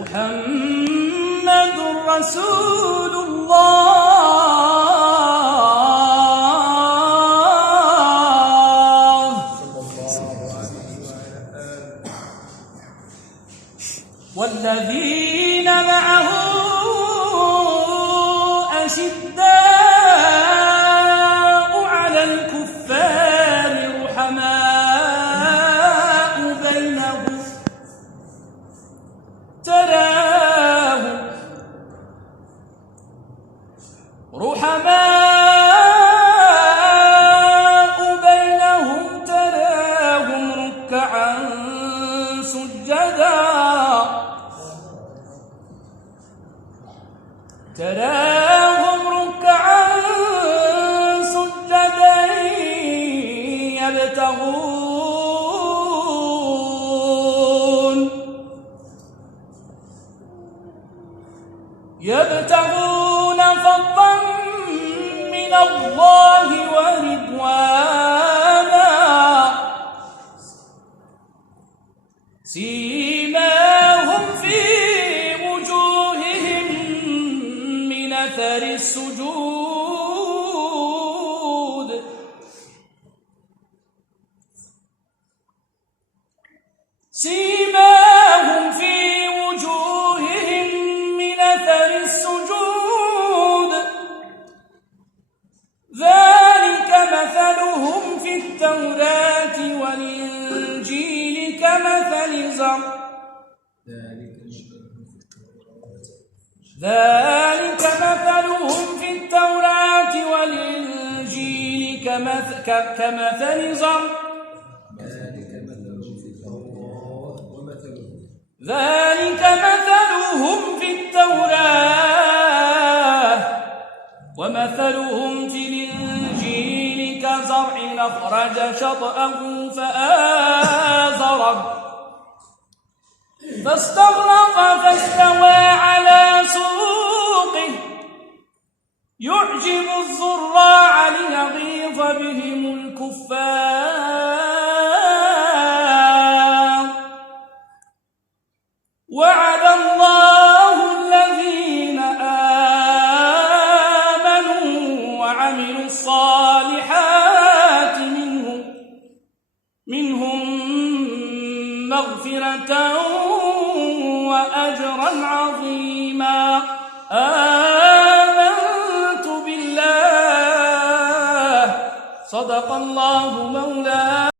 محمد رسول الله والذين معه أشداء على الكفار رحماء بينهم تراهم ركعا سجدا يبتغون فضلا من الله ورضوانا سيماهم في وجوههم من أثر السجود سيماهم في وجوههم من أثر السجود ذلك مثلهم في التوراة والإنجيل كمثل زرع ذلك مثلهم في التوراة والإنجيل كمثل زرع ذلك مثلهم في التوراة ومثلهم في الإنجيل كزرع أخرج شطأه فآزره فاستغلظ فاستوى على سوقه يعجب الزراع ليغيظ بهم الكفار وعد الله الذين آمنوا وعملوا الصالحات منهم مغفرة وأجرا عظيما آمنت بالله صدق الله مولانا